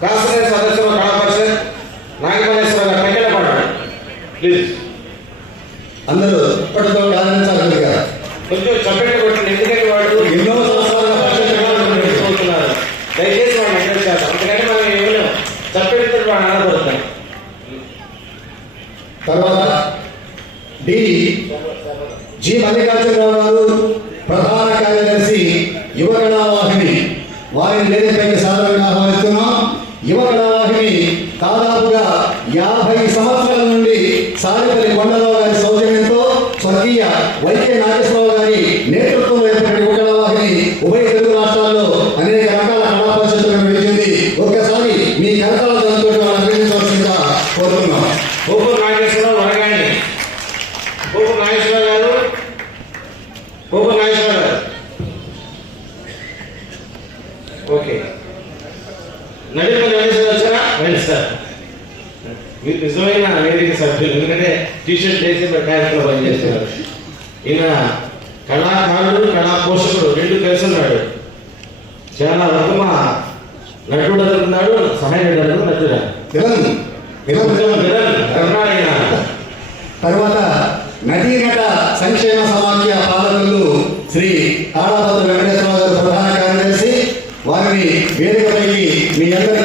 కాశ్మీర్ సదస్సులో కళా పరిషత్ నాగమల్లేశ్వర గారు వెంకట పాడారు. ప్లీజ్ అందరూ ఇప్పటితో ఆదరించాలి. కొంచెం చప్పట్లు కొట్టండి, ఎందుకంటే వాళ్ళు ఎన్నో సంవత్సరాలుగా చదువుతున్నారు. దయచేసి వాళ్ళు ఎంకరేజ్ చేస్తాం, అందుకంటే మనం ఏమైనా చప్పట్లు వాళ్ళు ఆడబడతాం. తర్వాత డి జి మల్లికార్జునరావు గారు ప్రధాన కార్యదర్శి యువకళావాహిని, వారిని వేదికపైకి సాధారణంగా ఆహ్వానిస్తున్నాం. యువకళావాహిని దాదాపుగా 50 సంవత్సరాల నుండి సారిపల్లి కొండరావు గారి సౌజన్యంతో స్వర్గీయ వైకే నాగేశ్వరరావు గారి నేతృత్వంలో ఏర్పడిన యువకళావాహిని ఉభయ తెలుగు రాష్ట్రాల్లో అనేక రకాల కళా పరిషత్తులను నిర్వహించింది. ఒక్కసారి మీ కరతాళ ధ్వనితో అభినందించవలసిందిగా కోరుతున్నాం. గోపూర్ నాగేశ్వరరావు వరగాని, గోపూర్ నాగేశ్వరరావు గారు, గోపూర్ నాగేశ్వరరావు గారు. ఓకే, నడిపల్లి నాగేశ్వరరావు వచ్చారా? రండి సార్, మీరు నిజమైన వేదిక సభ్యులు, ఎందుకంటే టీషర్ట్ వేసి మీరు కార్యక్రమం పనిచేస్తున్నారు. ఈయన కళాకారుడు కళా పోషకుడు రెండు కలిసి ఉన్నాడు. చాలా రకమ నటుడు అనుకున్నాడు, సహాయ నటుడు నటుడా తర్వాత నటీనట సంక్షేమ సమాఖ్య పాలకులు శ్రీ తాళాపత్ర వెంకటేశ్వరరావు గారు ప్రధాన కార్యదర్శి, వారిని వేదికపైకి మీ అందరి